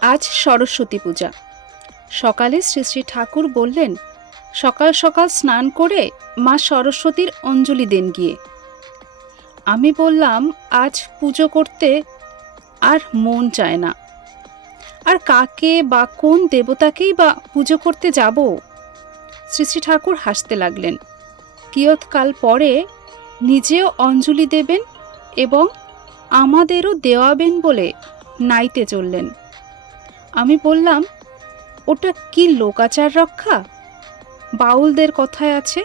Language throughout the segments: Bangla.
আজ সরস্বতী পূজা। সকালে শ্রী শ্রী ঠাকুর বললেন, সকাল সকাল স্নান করে মা সরস্বতীর অঞ্জলি দেন গিয়ে। আমি বললাম, আজ পুজো করতে আর মন চায় না। আর কাকে বা কোন দেবতাকেই বা পুজো করতে যাব? শ্রী শ্রী ঠাকুর হাসতে লাগলেন। কিয়ৎকাল পরে নিজেও অঞ্জলি দেবেন এবং আমাদেরও দেওয়াবেন বলে নাইতে চললেন। আমি বললাম, ওটা কি লোকাচার রক্ষা? বাউলদের কথায় আছে,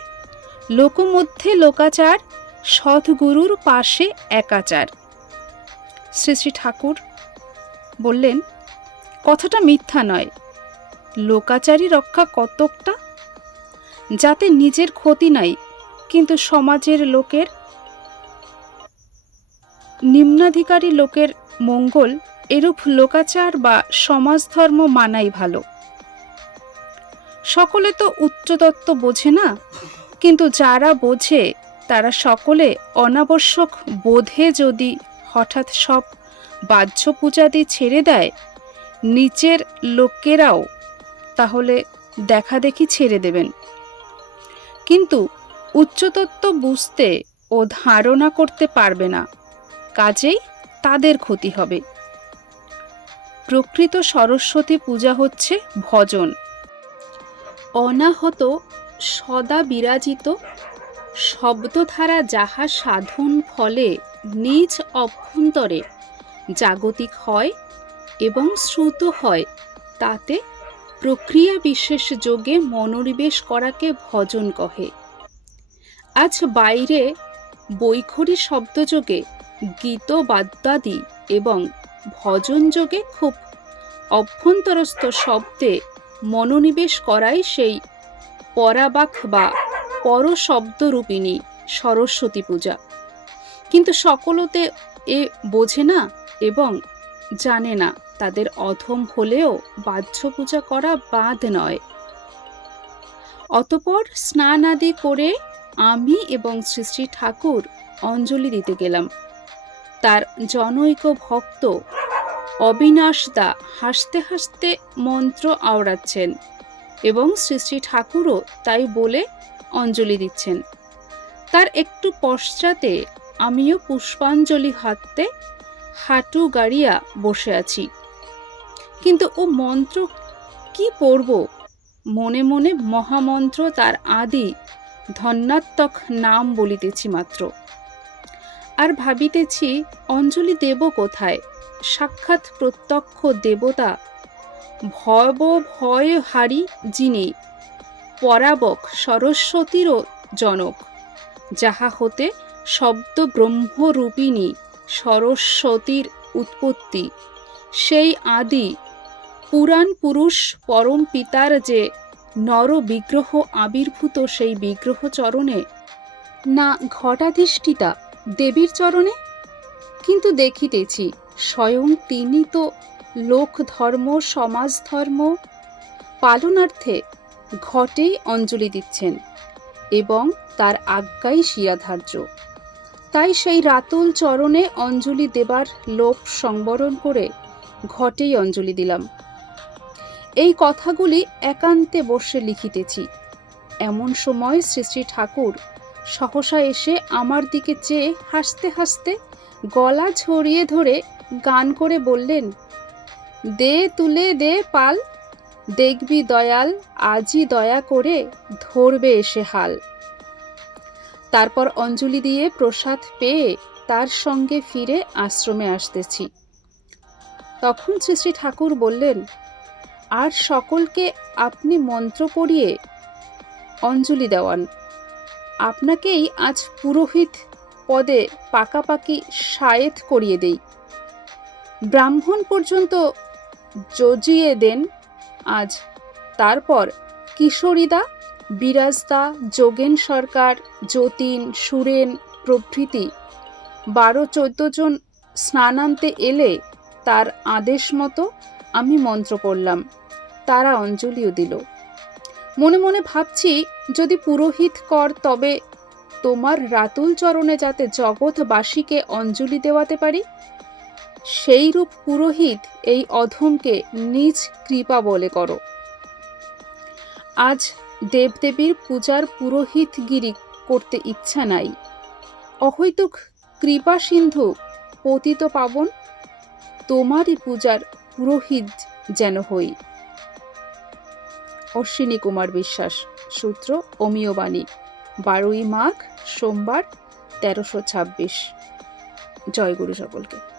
লোকমধ্যে লোকাচার, সদ্গুরুর পাশে একাচার। শ্রী শ্রী ঠাকুর বললেন, কথাটা মিথ্যা নয়। লোকাচারী রক্ষা কতকটা? যাতে নিজের ক্ষতি নাই, কিন্তু সমাজের লোকের, নিম্নাধিকারী লোকের মঙ্গল এরূপ লোকাচার বা সমাজধর্ম মানাই ভালো। সকলে তো উচ্চতত্ত্ব বোঝে না, কিন্তু যারা বোঝে, তারা সকলে অনাবশ্যক বোধে যদি হঠাৎ সব বাহ্য পূজাদি ছেড়ে দেয়, নিচের লোকেরাও তাহলে দেখা দেখি ছেড়ে দেবেন। কিন্তু উচ্চতত্ত্ব বুঝতে ও ধারণা করতে পারবে না, কাজেই তাদের ক্ষতি হবে। প্রকৃত সরস্বতী পূজা হচ্ছে ভজন। অনাহত, সদা বিরাজিত, শব্দধারা যাহা সাধন ফলে নিজ অভ্যন্তরে জাগতিক হয় এবং শ্রুত হয়, তাতে প্রক্রিয়া বিশেষ যোগে মনোনিবেশ করাকে ভজন কহে। আজ বাইরে বৈখরি শব্দযোগে গীত বাদ্যাদি এবং ভজন যোগে খুব অভ্যন্তরস্থ শব্দে মনোনিবেশ করাই সেই পরাবাক বা পরশব্দরূপিণী সরস্বতী পূজা। কিন্তু সকলতে এ বোঝে না এবং জানে না, তাদের অধম হলেও বাহ্য পূজা করা বাদ নয়। অতপর স্নান আদি করে আমি এবং শ্রী শ্রী ঠাকুর অঞ্জলি দিতে গেলাম। তার জনৈক ভক্ত অবিনাশ দা হাসতে হাসতে মন্ত্র আওড়াচ্ছেন এবং শ্রী শ্রী ঠাকুরও তাই বলে অঞ্জলি দিচ্ছেন। তার একটু পশ্চাতে আমিও পুষ্পাঞ্জলি হাতে হাঁটু গাড়িয়া বসে আছি। কিন্তু ও মন্ত্র কি পড়ব? মনে মনে মহামন্ত্র তার আদি ধন্যাত্মক নাম বলিতেছি মাত্র। আর ভাবিতেছি অঞ্জলি দেব কোথায়? সাক্ষাৎ প্রত্যক্ষ দেবতা। ভয়ব ভয় হারি যিনি পরাবক সরস্বতীরও জনক। যাহা হতে শব্দ ব্রহ্মরূপিণী সরস্বতীর উৎপত্তি। সেই আদি পুরাণ পুরুষ পরম পিতার যে নর বিগ্রহ আবির্ভূত সেই বিগ্রহ চরণে না ঘটাধিষ্ঠিতা? দেবীর চরণে? কিন্তু দেখিতেছি স্বয়ং তিনি তো লোক ধর্ম সমাজ ধর্ম পালনার্থে ঘটেই অঞ্জলি দিচ্ছেন এবং তার আজ্ঞাই শিরাধার্য তাই সেই রাতুল চরণে অঞ্জলি দেবার লোভ সংবরণ করে ঘটেই অঞ্জলি দিলাম। এই কথাগুলি একান্তে বসে লিখিতেছি। এমন সময় শ্রী শ্রী ঠাকুর সহসা এসে আমার দিকে চেয়ে হাসতে হাসতে গলা ছড়িয়ে ধরে গান করে বললেন, দে তুলে দে পাল, দেখবি দয়াল, আজই দয়া করে ধরবে এসে হাল তারপর অঞ্জলি দিয়ে প্রসাদ পেয়ে তার সঙ্গে ফিরে আশ্রমে আসতেছি। তখন শ্রী শ্রী ঠাকুর বললেন, আর সকলকে আপনি মন্ত্র পড়িয়ে অঞ্জলি দেওয়ান। আপনাকেই আজ পুরোহিত পদে পাকাপাকি সায়েত করিয়ে দেই। ব্রাহ্মণ পর্যন্ত জজিয়ে দেন। আজ তারপর কিশোরীদা, বিরাজদা, যোগেন সরকার, যতীন, সুরেন প্রভৃতি বারো চোদ্দ জন স্নানান্তে এলে তার আদেশ মতো আমি মন্ত্র পড়লাম। তারা অঞ্জলিও দিল। মনে মনে ভাবছি, যদি পুরোহিত কর, তবে তোমার রাতুল চরণে যাতে জগৎবাসীকে অঞ্জলি দেওয়াতে পারি? সেইরূপ পুরোহিত এই অধমকে নিজ কৃপা বলে করো। আজ দেবদেবীর পূজার পুরোহিতগিরি করতে ইচ্ছা নাই। অহৈতুক কৃপা সিন্ধু পতিত পাবন, তোমারই পূজার পুরোহিত যেন হই। অশ্বিনী কুমার বিশ্বাস। সূত্র অমিয়বাণী। বারোই মাঘ সোমবার তেরোশো ছাব্বিশ। জয় গুরু সকলকে।